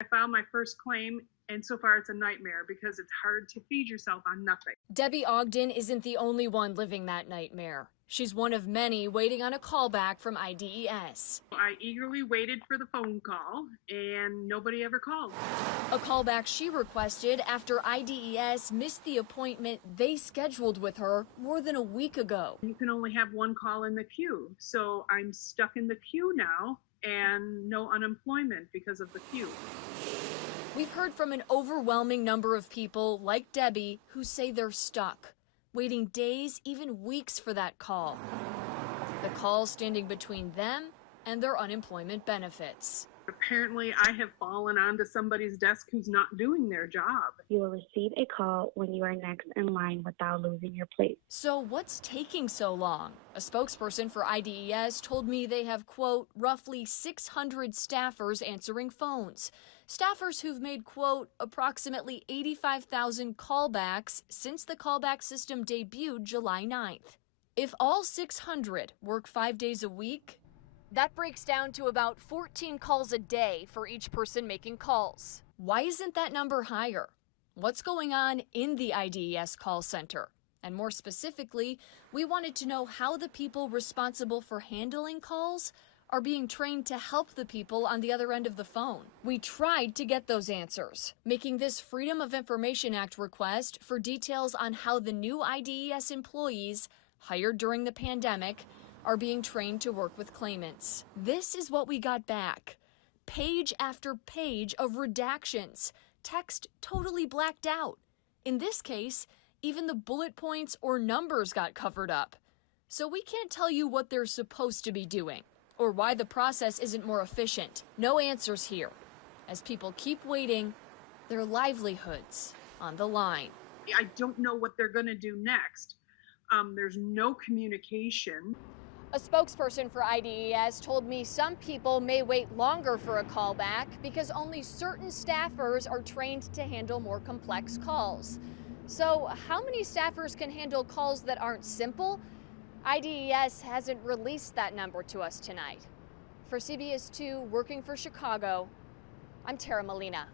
I filed my first claim, and so far it's a nightmare because it's hard to feed yourself on nothing. Debbie Ogden isn't the only one living that nightmare. She's one of many waiting on a callback from IDES. I eagerly waited for the phone call, and nobody ever called. A callback she requested after IDES missed the appointment they scheduled with her more than a week ago. You can only have one call in the queue, so I'm stuck in the queue now and no unemployment because of the queue. We've heard from an overwhelming number of people like Debbie who say they're stuck, waiting days, even weeks for that call. The call standing between them and their unemployment benefits. Apparently, I have fallen onto somebody's desk who's not doing their job. You will receive a call when you are next in line without losing your place. So what's taking so long? A spokesperson for IDES told me they have, quote, roughly 600 staffers answering phones. Staffers who've made, quote, approximately 85,000 callbacks since the callback system debuted July 9th. If all 600 work 5 days a week, that breaks down to about 14 calls a day for each person making calls. Why isn't that number higher? What's going on in the IDES call center? And more specifically, we wanted to know how the people responsible for handling calls are being trained to help the people on the other end of the phone. We tried to get those answers, making this Freedom of Information Act request for details on how the new IDES employees hired during the pandemic are being trained to work with claimants. This is what we got back. Page after page of redactions, text totally blacked out. In this case, even the bullet points or numbers got covered up. So we can't tell you what they're supposed to be doing or why the process isn't more efficient. No answers here, as people keep waiting, their livelihoods on the line. I don't know what they're going to do next. There's no communication. A spokesperson for IDES told me some people may wait longer for a callback because only certain staffers are trained to handle more complex calls. So how many staffers can handle calls that aren't simple? IDES hasn't released that number to us tonight. For CBS 2, working for Chicago, I'm Tara Molina.